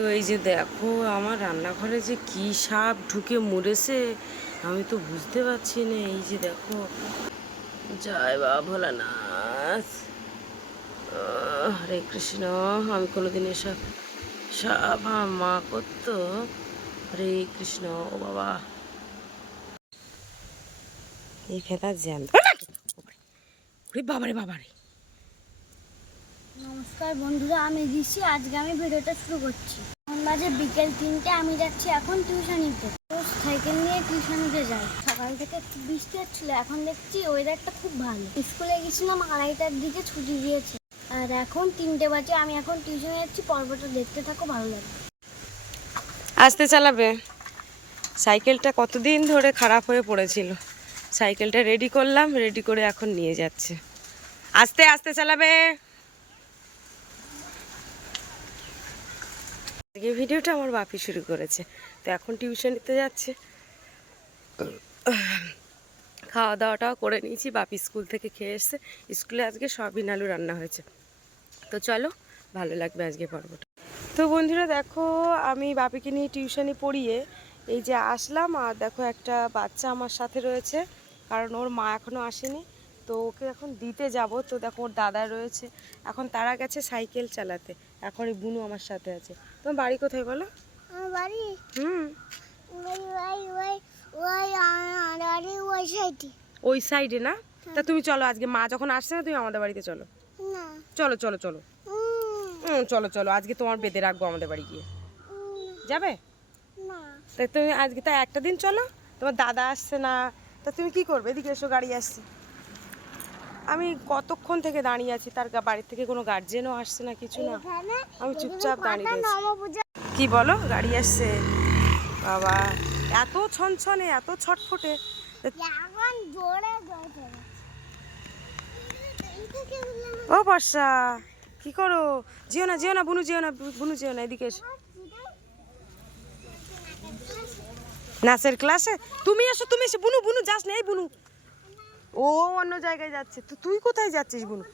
তো এই যে দেখো আমার রান্নাঘরে যে কি সাপ ঢুকে মরেছে আমি তো বুঝতে পারছি না। এই যে দেখো, জয় বাবা ভোলানাথ, হরে কৃষ্ণ। আমি কোনোদিন এসব সাপ মা করতো। হরে কৃষ্ণ। ও বাবা, এই খেতা জ্যান্ত। বাবারে বাবারে। নমস্কার বন্ধুরা, আমি ঋষি। আজকে আমি ভিডিওটা শুরু করছি। এখন বাজে বিকেল 3টে। আমি যাচ্ছি এখন টিউশনিতে। তো সাইকেল নিয়ে টিউশনিতে যাই। সকাল থেকে একটু বৃষ্টি হচ্ছিল, এখন দেখছি ওয়েদারটা খুব ভালো। স্কুলে গেছিলাম 2:30টার দিকে, ছুটি দিয়েছে। আর এখন 3টে বাজে। আমি এখন টিউশনে যাচ্ছি। পর্বটা দেখতে থাকো, ভালো লাগবে। আস্তে চালাবে। সাইকেলটা কতদিন ধরে খারাপ হয়ে পড়েছিল, সাইকেলটা রেডি করলাম, রেডি করে এখন নিয়ে যাচ্ছে। আস্তে আস্তে চালাবে। আজকে ভিডিওটা আমার বাপি শুরু করেছে, তো এখন টিউশন নিতে যাচ্ছে। খাওয়া দাওয়াটাও করে নিয়েছি, বাপি স্কুল থেকে খেয়ে এসছে। স্কুলে আজকে সয়াবিন আলু রান্না হয়েছে। তো চলো, ভালো লাগবে আজকে পর্বটা। তো বন্ধুরা দেখো, আমি বাপিকে নিয়ে টিউশনি পড়িয়ে এই যে আসলাম। আর দেখো একটা বাচ্চা আমার সাথে রয়েছে, কারণ ওর মা এখনও আসেনি। তো ওকে এখন দিতে যাব। তো দেখো ওর দাদা রয়েছে, এখন তারা গেছে সাইকেল চালাতে। এখন এই বুনু আমার সাথে আছে। তোমার বাড়ি কোথায় বলো? আমার বাড়ি ওই সাইডে না? তা তুমি চলো, আজকে মা যখন আসছে না, তুমি আমাদের বাড়িতে চলো। চলো চলো চলো, চলো চলো, আজকে তোমার বেঁধে রাখবো আমাদের বাড়ি গিয়ে। যাবে? তাই তুমি আজকে তাই একটা দিন চলো। তোমার দাদা আসছে না, তা তুমি কি করবে? এদিকে এসো, গাড়ি আসছে। আমি কতক্ষণ থেকে দাঁড়িয়ে আছি, তার বাড়ির থেকে কোনো গার্জেনও আসছে না, কিছু না। আমি চুপচাপ দাঁড়িয়ে রয়েছি। কি বলো? গাড়ি আসছে। বাবা, এত ছনছনে, এত ছটফটে। ও বর্ষা, কি করো? যেও না যেও না বুনু, যেও না বুনু, যেও না, এদিকে এসো। নাচের ক্লাসে তুমি এসো, তুমি এসো। বুনু বুনু যাস না, এই বুনু। ও অন্য জায়গায় যাচ্ছে, তো তুই কোথায় যাচ্ছিস বুনু?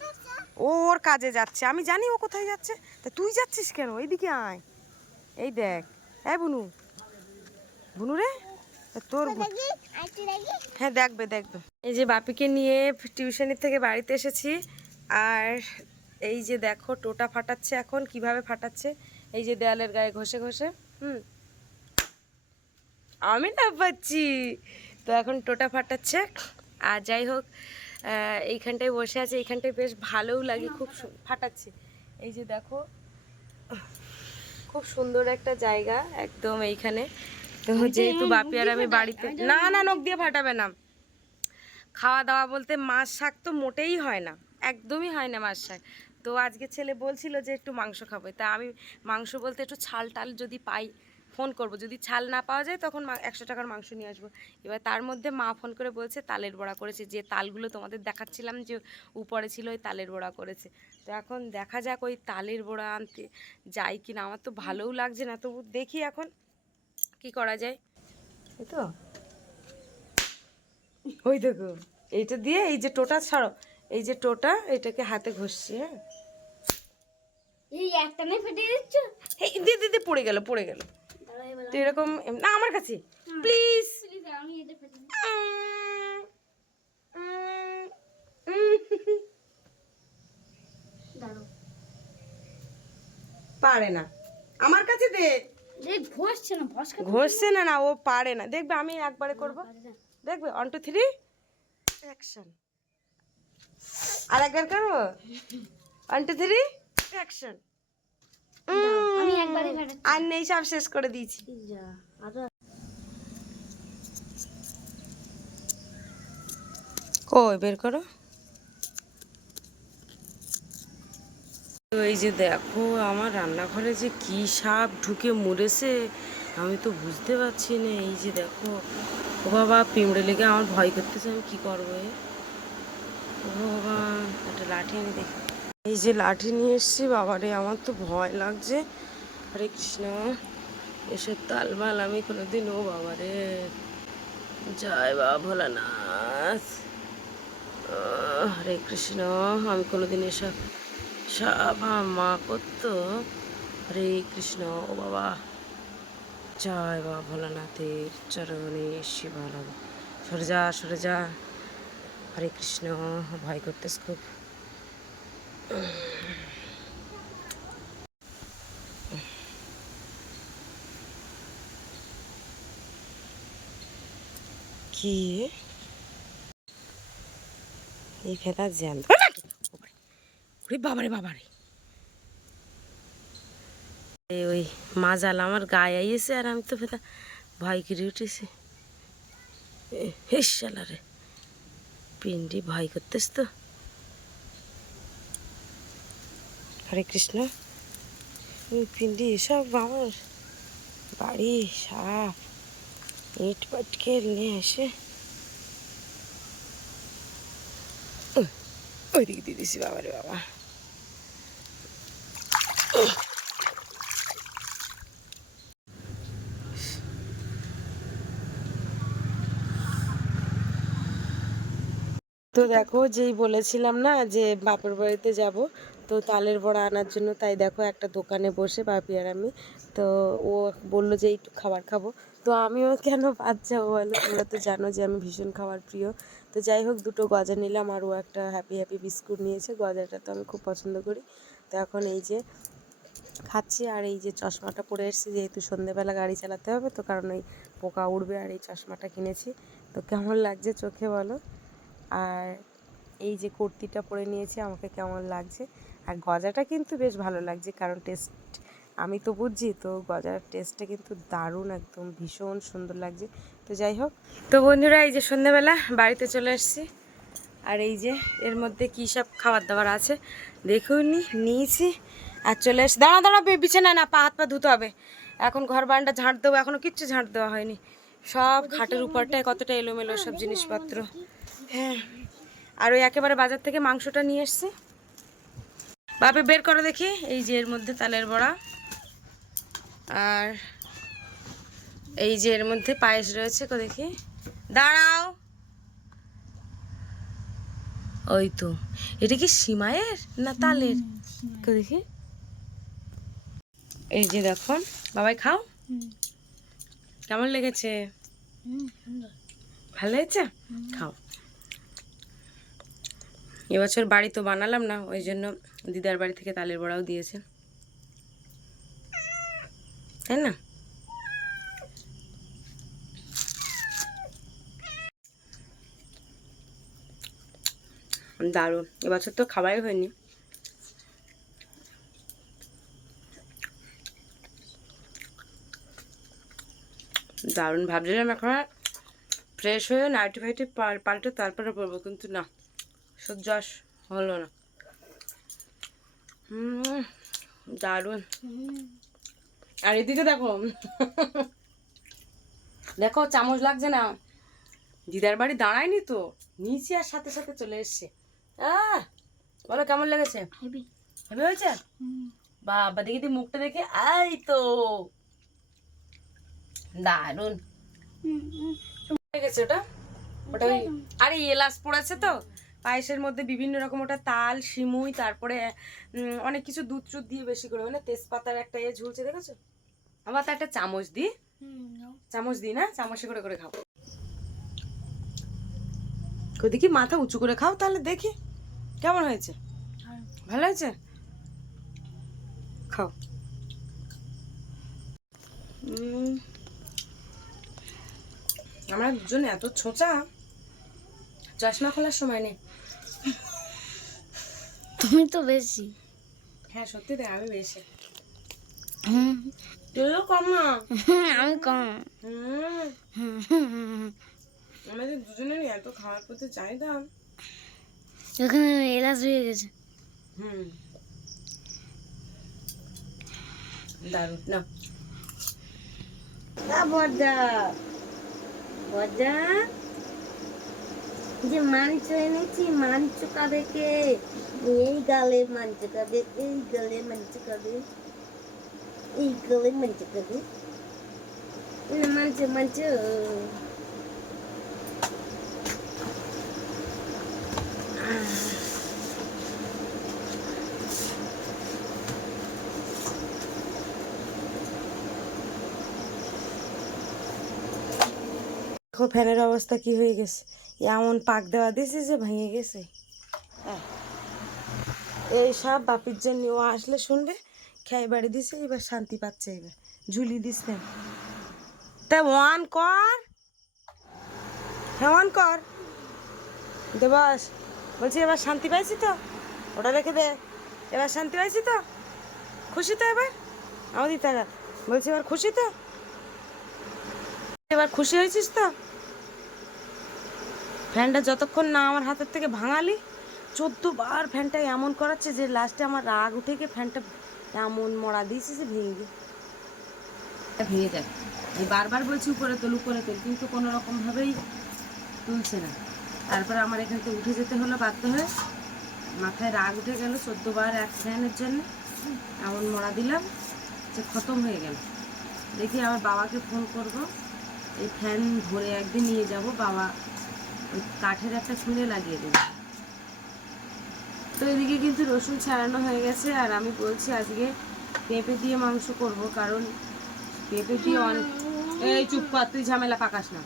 ও ওর কাজে যাচ্ছে, আমি জানি ও কোথায় যাচ্ছে। তা তুই যাচ্ছিস কেন? এইদিকে আয়, এই দেখ। এই বুনু, বুনু রে, তোর হ্যাঁ দেখবে দেখবে। এই যে বাপিকে নিয়ে টিউশনের থেকে বাড়িতে এসেছি। আর এই যে দেখো, টোটা ফাটাচ্ছে এখন। কিভাবে ফাটাচ্ছে? এই যে দেয়ালের গায়ে ঘষে ঘষে। আমি না পাচ্ছি, তো এখন টোটা ফাটাচ্ছে। আর যাই হোক, এইখানটায় বসে আছে, এইখানটায় বেশ ভালোও লাগে, খুব ফাটাচ্ছে। এই যে দেখো, খুব সুন্দর একটা জায়গা একদম এইখানে। তো যেহেতু বাপি আর আমি বাড়িতে, না না নখ দিয়ে ফাটাবে না। খাওয়া দাওয়া বলতে মাছ শাক তো মোটেই হয় না, একদমই হয় না মাছ শাক। তো আজকে ছেলে বলছিল যে একটু মাংস খাবো, তা আমি মাংস বলতে একটু ছাল টাল যদি পাই ফোন করব, যদি ছাল না পাওয়া যায় তখন 100 টাকার মাংস নিয়ে আসবো। এবার তার মধ্যে মা ফোন করে বলছে তালের বড়া করেছে, যে তালগুলো তোমাদের দেখাচ্ছিলাম যে উপরে ছিল, ওই তালের বড়া করেছে। তো এখন দেখা যাক ওই তালের বড়া আনতে যাই কিনা। আমার তো ভালোও লাগছে না, তবু দেখি এখন কি করা যায়। এই তো, ওই দেখো, এইটা দিয়ে এই যে টোটা ছাড়ো, এই যে টোটা, এটাকে হাতে ঘষছি। হ্যাঁ, এই একটা নেই ফেটে দিচ্ছ। এই দিদি দিদি, পড়ে গেল পড়ে গেল। তো এরকম না, আমার কাছে প্লিজ। আমি এটা ফেটে দাঁড়াও। পারে না, আমার কাছে দে। ঘষছে না, ঘষছে না, না ও পারে না। দেখবে আমি একবারে করব, দেখবে 1 2 3 অ্যাকশন। আর একবার করবো, 1 2 3 অ্যাকশন। আমি একবারে ফাটাচ্ছি। আর নেই, সব শেষ করে দিয়েছি। কই বের করো। তো এই যে দেখো, আমার রান্নাঘরে যে কি সাপ ঢুকে মরেছে আমি তো বুঝতে পারছি না। এই যে দেখো, ও বাবা, পিঁমড়ে লেগে আমার ভয় করতেছে। আমি কি করবো? ও বাবা, একটা লাঠি এনে দেখি। এই যে লাঠি নিয়ে এসছি। বাবারে, আমার তো ভয় লাগছে। হরে কৃষ্ণ, এসব তালমাল আমি কোনোদিন, ও বাবারে, জয় বাবা ভোলানাথ, হরে কৃষ্ণ। আমি কোনোদিন এসব সাপ মা করতো। হরে কৃষ্ণ। ও বাবা, জয় বাবা ভোলানাথের চরণে শিবা লাগো। সরে যা, সরে যা। হরে কৃষ্ণ। ভয় করতেস খুব। কি এই ফেদা জ্যান্ত? ওরে বাবারে বাবারে, ওই মাজাল আমার গায়ে আইয়েছে আর আমি তো ফেদা ভয় করে উঠেছি। হেস শালারে, পিন্ডি ভয় করতেস তো। হরে কৃষ্ণ। পিন্ডি এসব আমার বাড়ি সাপ ইট পাটকেল নিয়ে এসে ওইদিকে দিয়ে দিছি। বাবারে বাবা, তো দেখো যেই বলেছিলাম না যে বাপের বাড়িতে যাব, তো তালের বড়া আনার জন্য, তাই দেখো একটা দোকানে বসে বাপি আর আমি, তো ও বললো যে একটু খাবার খাবো, তো আমিও কেন বাদ যাবো বলো, তোমরা তো জানো যে আমি ভীষণ খাবার প্রিয়। তো যাই হোক, দুটো গজা নিলাম আর ও একটা হ্যাপি হ্যাপি বিস্কুট নিয়েছে, গজাটা তো আমি খুব পছন্দ করি। তো এখন এই যে খাচ্ছি, আর এই যে চশমাটা পরে এসেছি, যেহেতু সন্ধেবেলা গাড়ি চালাতে হবে, তো কারণ ওই পোকা উড়বে, আর এই চশমাটা কিনেছি। তো কেমন লাগছে চোখে বলো? আর এই যে কুর্তিটা পরে নিয়েছি, আমাকে কেমন লাগছে? আর গজাটা কিন্তু বেশ ভালো লাগছে, কারণ টেস্ট আমি তো বুঝছি, তো গজার টেস্টটা কিন্তু দারুণ, একদম ভীষণ সুন্দর লাগছে। তো যাই হোক, তো বন্ধুরা এই যে সন্ধ্যেবেলা বাড়িতে চলে এসেছি, আর এই যে এর মধ্যে কী সব খাবার দাবার আছে দেখুন, নিয়েছি আর চলে এসে। দাঁড়া দাঁড়া, বিছানা না, পা হাত পা ধুতে হবে। এখন ঘর বারান্দা ঝাঁট দেবো, এখনও কিচ্ছু ঝাঁট দেওয়া হয়নি। সব খাটের উপরটায় কতটা এলোমেলো সব জিনিসপত্র। হ্যাঁ, আর ওই একেবারে বাজার থেকে মাংসটা নিয়ে এসছি। বাপে বের করে দেখি, এই যে এর মধ্যে তালের বড়া, আর এই যে এর মধ্যে পায়েস রয়েছে, কো দেখি, দাঁড়াও, ওই তো। এটা কি সিমাইয়ের না তালের? কো দেখি, এই যে দেখুন, বাবাই খাও, কেমন লেগেছে? ভালো হয়েছে, খাও। এবছর বাড়ি তো বানালাম না, ওই জন্য দিদার বাড়ি থেকে তালের বড়াও দিয়েছে, তাই না? দারুণ, এবছর তো খাবারই হয়নি। দারুণ, ভাবছিলাম এখন ফ্রেশ হয়ে নাইটি ফাইটি পাল্টে তারপরে পরবো, কিন্তু না, সহ্য হলো না। দারুণ। আর এদিকে দেখো, দেখো চামচ লাগছে না, দিদার বাড়ি দাঁড়ায়নি তো, নিচে আর সাথে সাথে চলে এসছে। বলো কেমন লেগেছে? হেভি হয়েছে। বাবা দেখি তুই মুখটা দেখে, আই তো দারুণ লেগেছে ওটা। ওটা ওই, আরে এলাচ পড়েছে তো পায়েসের মধ্যে, বিভিন্ন রকম, ওটা তাল, সিমুই, তারপরে অনেক কিছু দুধ টুধ দিয়ে বেশি করে, মানে তেজপাতার একটা ঝুলছে, দেখেছো? আবার তো একটা চামচ দিই, চামচ দিই না, চামচে করে করে খাও। দেখি মাথা উঁচু করে খাও, তাহলে দেখি কেমন হয়েছে। ভালো হয়েছে, খাও। আমরা দুজন এত ছোঁচা, চশমা খোলার সময় নেই। তুমি তো বেশি। হ্যাঁ সত্যি তাই, আমি বেশি। তুইও কম না, আমি কম। আমাদের দুজনেরই এত খাওয়ার প্রতি চাহিদা। এখানে এলাচ হয়ে গেছে। দারুণ না, মজা মজা। যে মাংস এনেছি, মাংস খাবে কে? এই গালে মাংস খাবে, এই গালে মাংস খাবে, এই গালে মাংস খাবে, মাংস মাংস। দেখো ফ্যানের অবস্থা কি হয়ে গেছে, এমন পাক দেওয়া দিয়েছে যে ভেঙে গেছে। এই সব বাপির জন্য ও আসলে শুনবে, খেয়ে বাড়ি দিছে, এবার শান্তি পাচ্ছে। এবার ঝুলি দিস না, তা ওয়ান কর, হ্যাঁ ওয়ান কর দেবাস। বলছি এবার শান্তি পাইছি তো, ওটা রেখে দে। এবার শান্তি পাইছি তো, খুশি তো এবার আমাদের টাকা। বলছি এবার খুশি তো, এবার খুশি হয়েছিস তো? ফ্যানটা যতক্ষণ না আমার হাতের থেকে ভাঙালি, 14 বার ফ্যানটা এমন করাচ্ছে যে লাস্টে আমার রাগ উঠে গিয়ে ফ্যানটা এমন মরা দিয়েছে যে ভেঙে গিয়ে ভেঙে যায়। আমি বারবার বলছি উপরে তোল উপরে তোল, কিন্তু কোনো রকমভাবেই তুলছে না। তারপরে আমার এখান থেকে উঠে যেতে হলো বাধ্য হয়ে, মাথায় রাগ উঠে গেল 14 বার এক ফ্যানের জন্য এমন মরা দিলাম যে খতম হয়ে গেল। দেখি আমার বাবাকে ফোন করব, এই ফ্যান ধরে একদিন নিয়ে যাব, বাবা ওই কাঠের একটা চুলে লাগিয়ে দেবে। তো এদিকে কিন্তু রসুন ছাড়ানো হয়ে গেছে, আর আমি বলছি আজকে পেঁপে দিয়ে মাংস করব, কারণ পেঁপে দিয়ে অনেক, এই চুপ কর, তুই ঝামেলা পাকাস না।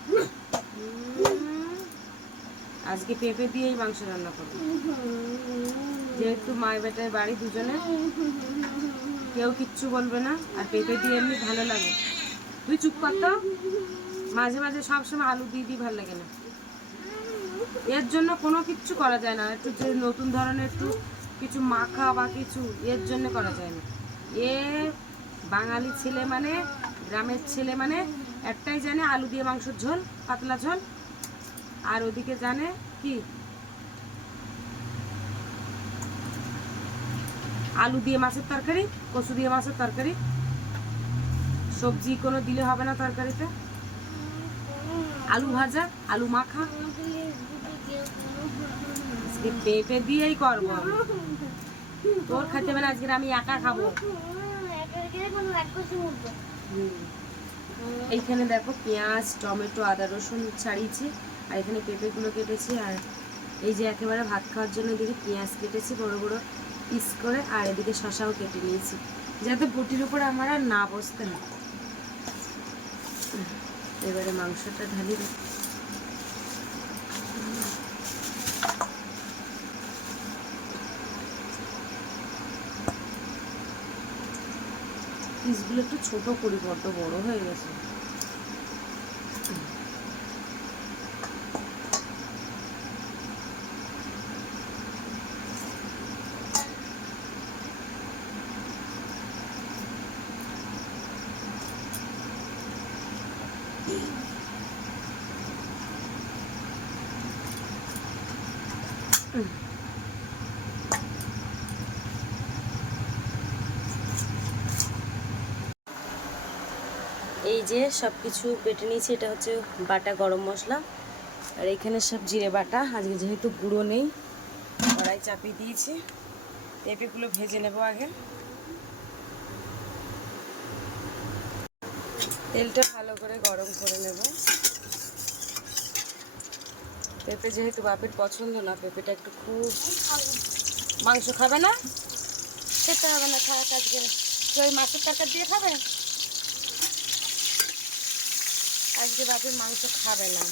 আজকে পেঁপে দিয়েই মাংস রান্না করবো, যেহেতু মায়ের বেটার বাড়ি দুজনে, কেউ কিচ্ছু বলবে না, আর পেঁপে দিয়ে এমনি ভালো লাগে। তুই চুপ কর তো, মাঝে মাঝে সবসময় আলু দিয়ে দিই, ভালো লাগে না। এর জন্য কোনো কিচ্ছু করা যায় না, একটু যে নতুন ধরনের একটু কিছু মাখা বা কিছু, এর জন্য করা যায় না। এ বাঙালি ছেলে মানে, গ্রামের ছেলে মানে একটাই জানে, আলু দিয়ে মাংসের ঝোল, পাতলা ঝোল। আর ওদিকে জানে কি, আলু দিয়ে মাছের তরকারি, কচু দিয়ে মাছের তরকারি, সবজি কোনো দিলে হবে না তরকারিতে, আলু ভাজা, আলু মাখা। আজকে পেঁপে দিয়েই করবো, তোর খেতে হবে না, আজকে আমি একা খাবো। এইখানে দেখো পেঁয়াজ, টমেটো, আদা, রসুন ছাড়িয়েছি, আর এখানে পেঁপেগুলো কেটেছি, আর এই যে একেবারে ভাত খাওয়ার জন্য এদিকে পেঁয়াজ কেটেছি বড় বড় পিস করে, আর এদিকে শশাও কেটে নিয়েছি, যাতে বটির উপরে আমার আর না বসতে হয়। এবারে মাংসটা ঢালি দিই। পিসগুলো একটু ছোট করি, বড্ড বড় হয়ে গেছে। এই যে সব কিছু বেটে নিয়েছি, এটা হচ্ছে বাটা গরম মশলা, আর এখানে সব জিরে বাটা। আজকে যেহেতু গুঁড়ো নেই, কড়াই চাপিয়ে দিয়েছি, পেঁপেগুলো ভেজে নেব আগে। তেলটা ভালো করে গরম করে নেব। পেঁপে যেহেতু বাপের পছন্দ না, পেঁপেটা একটু খুব, মাংস খাবে না, খেতে হবে না, খাওয়া আজকে ওই মাছের তরকারি দিয়ে খাবে, আজকে বাপের মাংস খাবে না।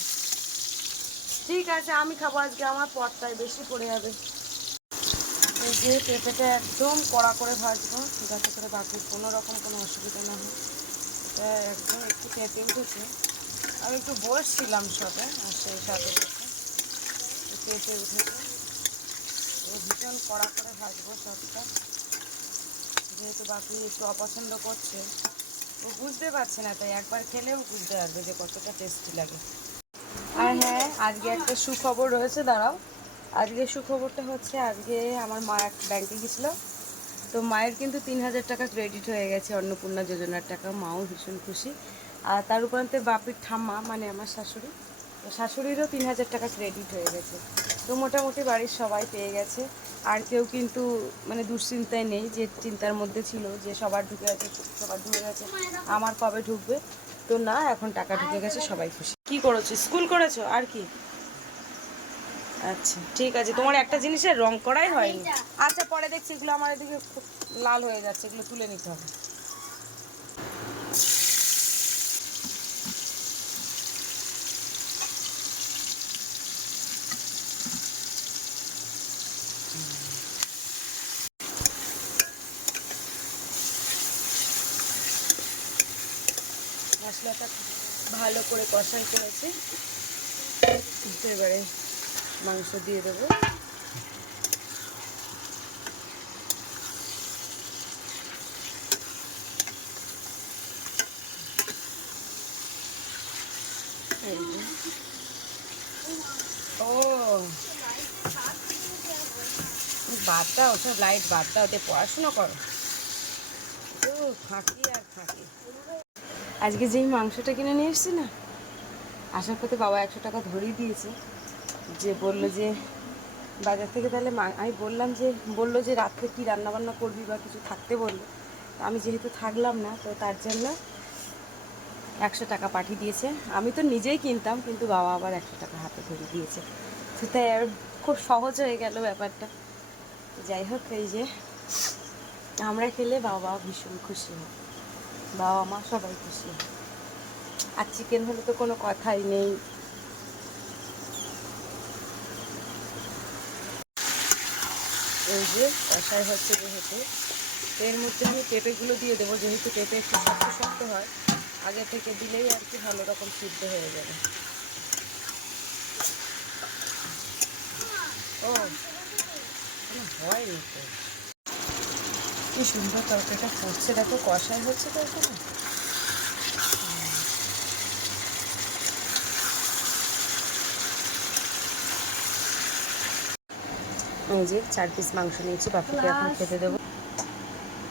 ঠিক আছে, আমি খাবো আজকে, আমার পরটায় বেশি পড়ে যাবে। এই যে পেঁপেটা একদম কড়া করে ভাজবো, যাতে করে বাপির কোনো রকম কোনো অসুবিধা না হয়। এটা একদম একটু কেঁপে উঠেছে, আমি একটু বসছিলাম সবে, আর সেই সাথে কেঁপে উঠেছে। ভীষণ কড়া করে ভাজবো সবটা, যেহেতু বাপি একটু অপছন্দ করছে, ও বুঝতে পারছে না, তাই একবার খেলেও বুঝতে পারবে যে কতটা টেস্টি লাগে। আর হ্যাঁ, আজকে একটা সুখবর রয়েছে, দাঁড়াও। আজকে সুখবরটা হচ্ছে, আজকে আমার মা ব্যাংকে গেছিলো, তো মায়ের কিন্তু 3000 টাকা ক্রেডিট হয়ে গেছে অন্নপূর্ণা যোজনার টাকা, মাও ভীষণ খুশি। আর তার উপরান্তে বাপির ঠাম্মা মানে আমার শাশুড়ি, তো শাশুড়িরও 3000 টাকা ক্রেডিট হয়ে গেছে। তো মোটামুটি বাড়ির সবাই পেয়ে গেছে, আর কেউ কিন্তু মানে দুশ্চিন্তায় নেই, যে চিন্তার মধ্যে ছিল যে সবার ঢুকে গেছে, সবার ঢুকে গেছে, আমার কবে ঢুকবে। তো না, এখন টাকা ঢুকে গেছে, সবাই খুশি। কি করেছো, স্কুল করেছো আর কি? আচ্ছা ঠিক আছে, তোমার একটা জিনিসের রং করাই হয়নি। আচ্ছা পরে দেখছি, এগুলো আমার এদিকে খুব লাল হয়ে যাচ্ছে, এগুলো তুলে নিতে হবে। মশলাটা ভালো করে কষাই করেছি। তো এবারে মাংস দিয়ে দেবো। ও বাদ দাও, ওসব লাইট বাদ দাও, দিয়ে পড়াশুনো করো। ও ফাঁকি আর ফাঁকি। আজকে যেই মাংসটা কিনে নিয়ে এসছি না, আসার পথে বাবা 100 টাকা ধরিয়ে দিয়েছে, যে বললো যে বাজার থেকে তাহলে আমি বললাম যে, বললো যে রাত্রে কী রান্নাবান্না করবি বা কিছু থাকতে বললো। তো আমি যেহেতু থাকলাম না, তো তার জন্য 100 টাকা পাঠিয়ে দিয়েছে। আমি তো নিজেই কিনতাম, কিন্তু বাবা আবার 100 টাকা হাতে ধরিয়ে দিয়েছে। তো তাই আর খুব সহজ হয়ে গেল ব্যাপারটা। যাই হোক, এই যে আমরা খেলে বাবা ভীষণ খুশি হয়, বাবা মা সবাই খুশি হয়। আর চিকেন হলে তো কোনো কথাই নেই। এই যে কষাই হচ্ছে যেহেতু, এর মধ্যে আমি পেঁপেগুলো দিয়ে দেবো, যেহেতু পেঁপে একটু শক্ত শক্ত হয়, আগে থেকে দিলেই আর কি ভালো রকম সিদ্ধ হয়ে যাবে। ও হয়নি তো, কি সুন্দর তরকারিটা ফুটছে, দেখো কষাই হচ্ছে তো এখানে। এই যে 4 পিস মাংস নিয়েছি, বাপিকে এখন খেতে দেবো।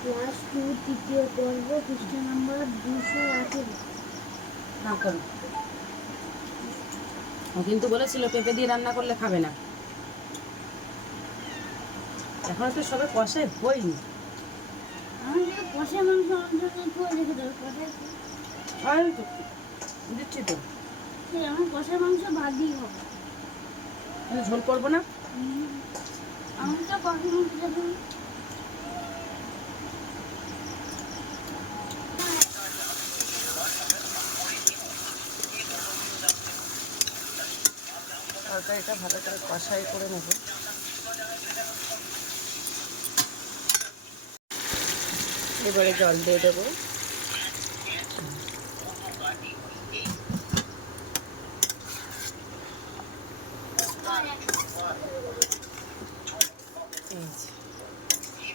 ক্লাস 2 তৃতীয় পর্ব, পৃষ্ঠ নম্বর 218। না করো, ও কিন্তু বলেছিল পেঁপে দিয়ে রান্না করলে খাবে না। এখন তো সবে কষাই হয়নি। আমি যদি কষে মাংস আমার জন্য একটু রেখে দেবো, কষে আর তো দিচ্ছি তো, সেই আমার কষে মাংস ভাতই হবে। ঝোল করবো না। আমি তো কষে মাংস দেবো। তরকারিটা ভালো করে কষাই করে নেব। এবারে জল দিয়ে দেবো।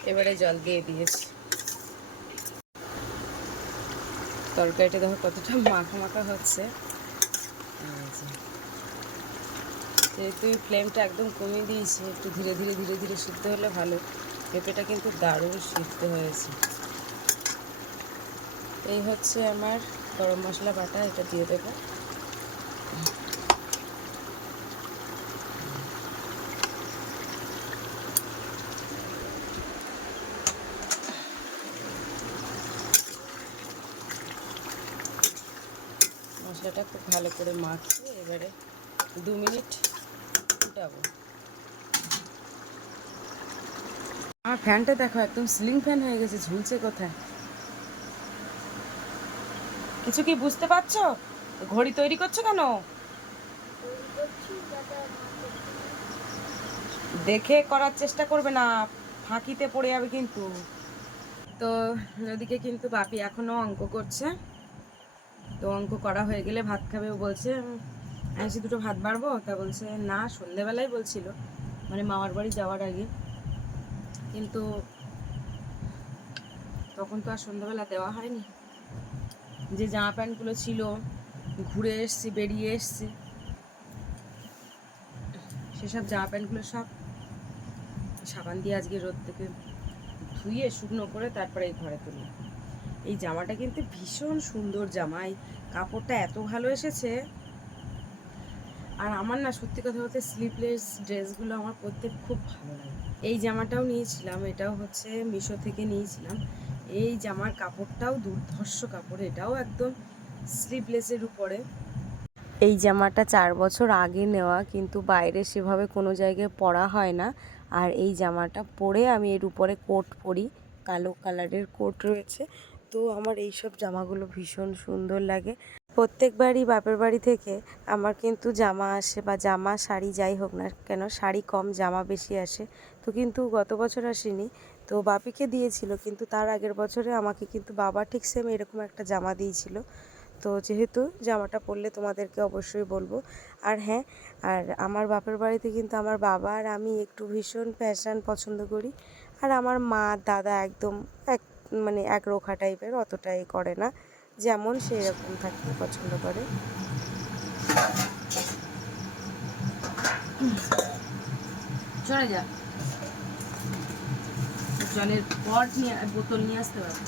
এবারে জল দিয়ে দিয়েছি। তরকারিটা দেখো কতটা মাখা মাখা হচ্ছে। যেহেতু ফ্লেমটা একদম কমিয়ে দিয়েছি, একটু ধীরে ধীরে ধীরে ধীরে সিদ্ধ হলে ভালো। পেঁপেটা কিন্তু দারুণ সিদ্ধ হয়েছে। এই হচ্ছে আমার গরম মশলা বাটা, এটা দিয়ে দেবো। মশলাটা খুব ভালো করে মাখিয়ে এবারে 2 মিনিট ফুটাবো। আমার ফ্যানটা দেখো একদম সিলিং ফ্যান হয়ে গেছে, ঝুলছে কোথায়। কিছু কি বুঝতে পারছো? ঘড়ি তৈরি করছো কেন? দেখে করার চেষ্টা করবে না, ফাঁকিতে পড়ে যাবে কিন্তু। তো ওদিকে কিন্তু বাপি এখনো অঙ্ক করছে। তো অঙ্ক করা হয়ে গেলে ভাত খাবে। ও বলছে আমি দুটো ভাত বাড়বো, তা বলছে না, সন্ধেবেলায় বলছিল, মানে মামার বাড়ি যাওয়ার আগে। কিন্তু তখন তো আর সন্ধ্যাবেলা দেওয়া হয়নি। যে জামা প্যান্টগুলো ছিল, ঘুরে এসছি, বেরিয়ে এসছি, সেসব জামা প্যান্টগুলো সব সাবান দিয়ে আজকে রোদ থেকে ধুয়ে শুকনো করে তারপরে এই ঘরে তুলি। এই জামাটা কিন্তু ভীষণ সুন্দর জামা, এই কাপড়টা এত ভালো এসেছে। আর আমার না সত্যি কথা বলতে স্লিভলেস ড্রেসগুলো আমার পরতে খুব ভালো লাগে। এই জামাটাও নিয়েছিলাম, এটাও হচ্ছে মিশো থেকে নিয়েছিলাম। এই জামার কাপড়টাও দুর্ধর্ষ কাপড়, এটাও একদম স্লিভলেসের উপরে। এই জামাটা 4 বছর আগে নেওয়া, কিন্তু বাইরে সেভাবে কোনো জায়গায় পরা হয় না। আর এই জামাটা পরে আমি এর উপরে কোট পরি, কালো কালারের কোট রয়েছে। তো আমার এই সব জামাগুলো ভীষণ সুন্দর লাগে। প্রত্যেকবারই বাপের বাড়ি থেকে আমার কিন্তু জামা আসে, বা জামা শাড়ি যাই হোক না কেন, শাড়ি কম জামা বেশি আসে। তো কিন্তু গত বছর আসেনি, তো বাপিকে দিয়েছিল, কিন্তু তার আগের বছরে আমাকে কিন্তু বাবা ঠিক সেম এরকম একটা জামা দিয়েছিল। তো যেহেতু জামাটা পরলে তোমাদেরকে অবশ্যই বলবো। আর হ্যাঁ, আর আমার বাপের বাড়িতে কিন্তু আমার বাবা আর আমি একটু ভীষণ ফ্যাশন পছন্দ করি। আর আমার মা দাদা একদম এক মানে একরোখা টাইপের, অতটাই করে না, যেমন সেই রকম থাকতেই পছন্দ করে। চলে যা, জলের পট নিয়ে বোতল নিয়ে আসতে পারবো,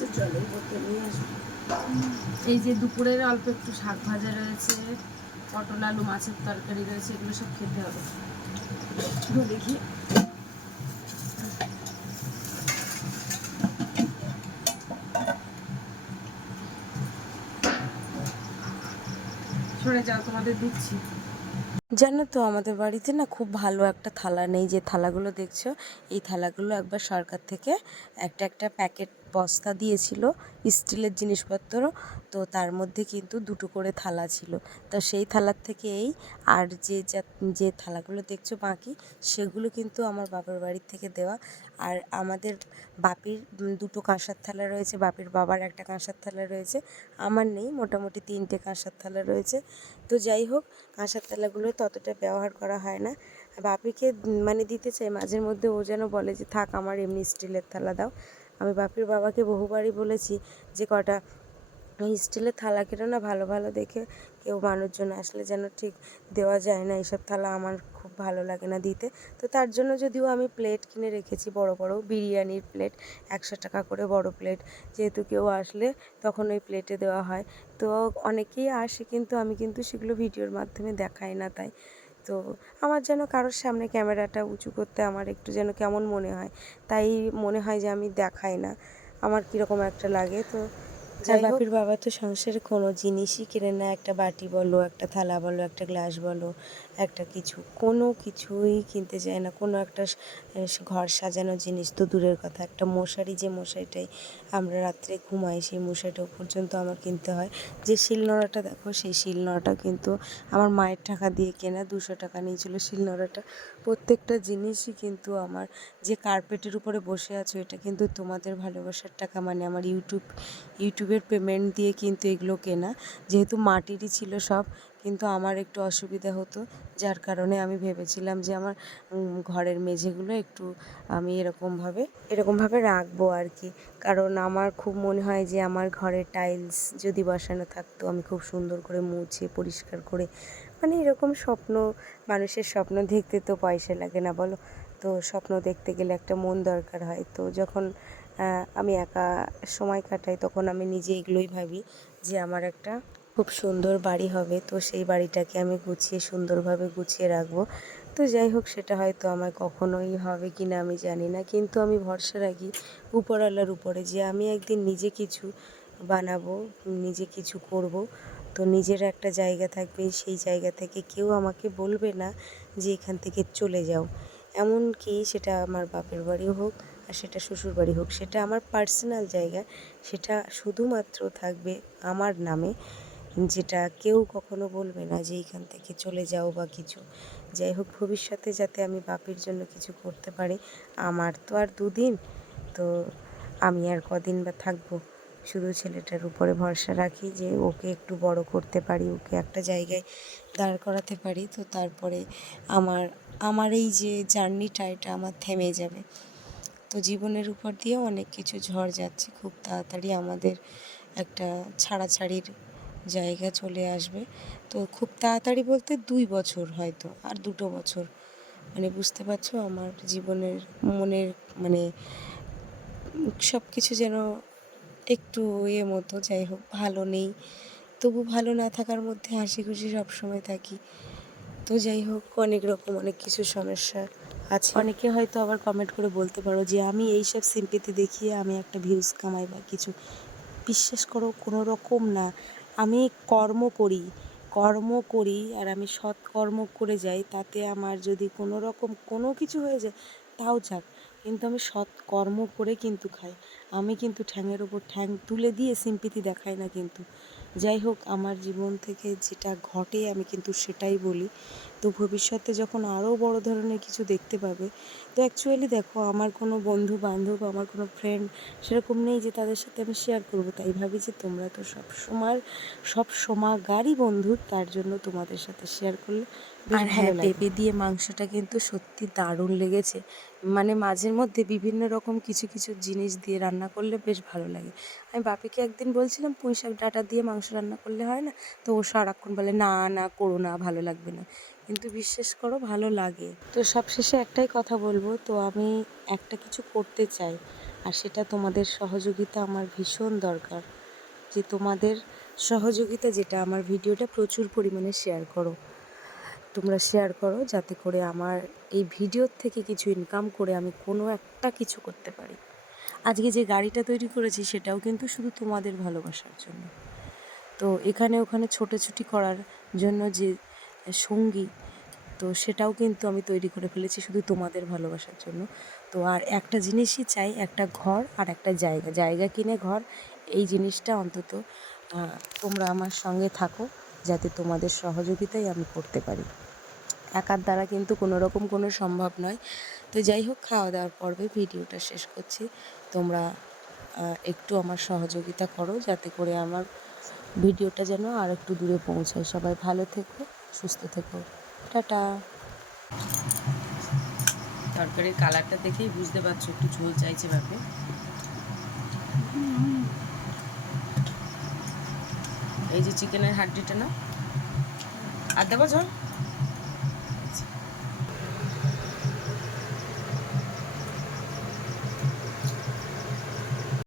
তো জলের বোতল নিয়ে আসবো। এই যে দুপুরের অল্প একটু শাক ভাজা রয়েছে, পটল আলু মাছের তরকারি রয়েছে, এগুলো সব খেতে হবে। দেখি সরে যাও, তোমাদের দিচ্ছি। জানো তো আমাদের বাড়িতে না খুব ভালো একটা থালা নেই। যে থালাগুলো দেখছো, এই থালাগুলো একবার সরকার থেকে একটা একটা প্যাকেট বস্তা দিয়েছিল স্টিলের জিনিসপত্র, তো তার মধ্যে কিন্তু দুটো করে থালা ছিল। তো সেই থালার থেকে এই আর যে থালাগুলো দেখছো বাকি, সেগুলো কিন্তু আমার বাবার বাড়ির থেকে দেওয়া। আর আমাদের বাপির দুটো কাঁসার থালা রয়েছে, বাপির বাবার একটা কাঁসার থালা রয়েছে, আমার নেই, মোটামুটি 3টে কাঁসার থালা রয়েছে। তো যাই হোক, কাঁসার থালাগুলো ততটা ব্যবহার করা হয় না। বাপিকে মানে দিতে চাই মাঝের মধ্যে, ও যেন বলে যে থাক আমার এমনি স্টিলের থালা দাও। আমি বাপির বাবাকে বহুবারই বলেছি যে কটা স্টিলের থালা কেটো না, ভালো ভালো দেখে, কেউ মানুষজন আসলে যেন ঠিক দেওয়া যায় না, এইসব থালা আমার খুব ভালো লাগে না দিতে। তো তার জন্য যদিও আমি প্লেট কিনে রেখেছি, বড় বড় বিরিয়ানির প্লেট, 100 টাকা করে বড় প্লেট, যেহেতু কেউ আসলে তখন ওই প্লেটে দেওয়া হয়। তো অনেকেই আসে, কিন্তু আমি কিন্তু সেগুলো ভিডিওর মাধ্যমে দেখাই না। তাই তো আমার যেন কারোর সামনে ক্যামেরাটা উঁচু করতে আমার একটু যেন কেমন মনে হয়, তাই মনে হয় যে আমি দেখাই না, আমার কীরকম একটা লাগে। তো আর বাপির বাবা তো সংসারে কোনো জিনিসই কেনে না, একটা বাটি বলো, একটা থালা বলো, একটা গ্লাস বলো, একটা কিছু, কোনো কিছুই কিনতে চায় না। কোনো একটা ঘর সাজানোর জিনিস তো দূরের কথা, একটা মশারি, যে মশারিটাই আমরা রাত্রে ঘুমাই, সেই মশারিটাও পর্যন্ত আমার কিনতে হয়। যে শিলনোড়াটা দেখো, সেই শিলনোড়াটা কিন্তু আমার মায়ের টাকা দিয়ে কেনা, 200 টাকা নিয়েছিল শিলনোড়াটা। প্রত্যেকটা জিনিসই কিন্তু আমার, যে কার্পেটের উপরে বসে আছো, এটা কিন্তু তোমাদের ভালোবাসার টাকা, মানে আমার ইউটিউবের পেমেন্ট দিয়ে কিন্তু এগুলো কেনা। যেহেতু মাটিরই ছিল সব, কিন্তু আমার একটু অসুবিধা হতো, যার কারণে আমি ভেবেছিলাম যে আমার ঘরের মেঝেগুলো একটু আমি এরকমভাবে রাখবো আর কি। কারণ আমার খুব মনে হয় যে আমার ঘরের টাইলস যদি বসানো থাকতো, আমি খুব সুন্দর করে মুছে পরিষ্কার করে, মানে এরকম স্বপ্ন, মানুষের স্বপ্ন দেখতে তো পয়সা লাগে না বলো? তো স্বপ্ন দেখতে গেলে একটা মন দরকার হয়। তো যখন আমি একা সময় কাটাই, তখন আমি নিজে এগুলোই ভাবি যে আমার একটা খুব সুন্দর বাড়ি হবে, তো সেই বাড়িটাকে আমি গুছিয়ে সুন্দরভাবে গুছিয়ে রাখবো। তো যাই হোক, সেটা হয়তো আমার কখনোই হবে কি না আমি জানি না, কিন্তু আমি ভরসা রাখি উপরওয়ালার উপরে, যে আমি একদিন নিজে কিছু বানাবো, নিজে কিছু করব। তো নিজের একটা জায়গা থাকবে, সেই জায়গা থেকে কেউ আমাকে বলবে না যে এখান থেকে চলে যাও। এমনকি সেটা আমার বাপের বাড়িও হোক আর সেটা শ্বশুর বাড়ি হোক, সেটা আমার পার্সোনাল জায়গা, সেটা শুধুমাত্র থাকবে আমার নামে, যেটা কেউ কখনো বলবে না যে এইখান থেকে চলে যাও বা কিছু। যাই হোক, ভবিষ্যতে যাতে আমি বাপের জন্য কিছু করতে পারি। আমার তো আর দুদিন, তো আমি আর কদিন বা থাকবো, শুধু ছেলেটার উপরে ভরসা রাখি যে ওকে একটু বড় করতে পারি, ওকে একটা জায়গায় দাঁড় করাতে পারি, তো তারপরে আমার আমার এই যে জার্নিটা, এটা আমার থেমে যাবে। তো জীবনের উপর দিয়েও অনেক কিছু ঝড় যাচ্ছে, খুব তাড়াতাড়ি আমাদের একটা ছাড়াছাড়ির জায়গা চলে আসবে। তো খুব তাড়াতাড়ি বলতে 2 বছর, হয়তো আর 2 বছর, মানে বুঝতে পারছো আমার জীবনের মনের মানে সব কিছু যেন একটু মতো। যাই হোক, ভালো নেই, তবু ভালো না থাকার মধ্যে হাসি খুশি সবসময় থাকি। তো যাই হোক, অনেক কিছু সমস্যা আছে। অনেকে হয়তো আবার কমেন্ট করে বলতে পারো যে আমি এইসব সিম্পেথি দেখিয়ে আমি একটা ভিউজ কামাই বা কিছু। বিশ্বাস করো, কোনো রকম না। আমি কর্ম করি আর আমি সৎ কর্ম করে যাই, তাতে আমার যদি কোনো রকম কোনো কিছু হয়ে যায় তাও যাক, কিন্তু আমি সৎ কর্ম করে কিন্তু খাই। আমি কিন্তু ঠ্যাঙের ওপর ঠ্যাং তুলে দিয়ে সিম্পিতি দেখাই না কিন্তু। যাই হোক, আমার জীবন থেকে যেটা ঘটে আমি কিন্তু সেটাই বলি। তো ভবিষ্যতে যখন আরও বড় ধরনের কিছু দেখতে পাবে, তো অ্যাকচুয়ালি দেখো আমার কোনো বন্ধু বান্ধব, আমার কোনো ফ্রেন্ড সেরকম নেই যে তাদের সাথে আমি শেয়ার করবো। তাই ভাবি যে তোমরা তো সব সময়কারই বন্ধু, তার জন্য তোমাদের সাথে শেয়ার করলে বেশ ভালো লাগে। পেঁপে দিয়ে মাংসটা কিন্তু সত্যি দারুণ লেগেছে। মানে মাঝের মধ্যে বিভিন্ন রকম কিছু কিছু জিনিস দিয়ে রান্না করলে বেশ ভালো লাগে। আমি বাপিকে একদিন বলছিলাম পুঁই শাক ডাঁটা দিয়ে মাংস রান্না করলে হয় না, তো ও সারাক্ষণ বলে না না করো না, ভালো লাগবে না। কিন্তু বিশ্বাস করো ভালো লাগে। তো সবশেষে একটাই কথা বলবো, তো আমি একটা কিছু করতে চাই, আর সেটা তোমাদের সহযোগিতা আমার ভীষণ দরকার। যে তোমাদের সহযোগিতা, যেটা আমার ভিডিওটা প্রচুর পরিমাণে শেয়ার করো, তোমরা শেয়ার করো যাতে করে আমার এই ভিডিওর থেকে কিছু ইনকাম করে আমি কোনো একটা কিছু করতে পারি। আজকে যে গাড়িটা তৈরি করেছি সেটাও কিন্তু শুধু তোমাদের ভালোবাসার জন্য। তো এখানে ওখানে ছোটাছুটি করার জন্য যে সঙ্গী, তো সেটাও কিন্তু আমি তৈরি করে ফেলেছি শুধু তোমাদের ভালোবাসার জন্য। তো আর একটা জিনিসই চাই, একটা ঘর আর একটা জায়গা কিনে ঘর, এই জিনিসটা অন্তত তোমরা আমার সঙ্গে থাকো, যাতে তোমাদের সহযোগিতাই আমি করতে পারি। একার দ্বারা কিন্তু কোনো রকম কোনো সম্ভব নয়। তো যাই হোক, খাওয়া দাওয়ার পর্বে ভিডিওটা শেষ করছি। তোমরা একটু আমার সহযোগিতা করো যাতে করে আমার ভিডিওটা যেন আর একটু দূরে পৌঁছায়। সবাই ভালো থেকো, সুস্থ থেকো, টাটা। তরকারির কালারটা দেখেই বুঝতে পারছো একটু ঝোল চাইছে ভাবে। এই যে চিকেনের হাড্ডিটা না, আর দেবো ঝোল।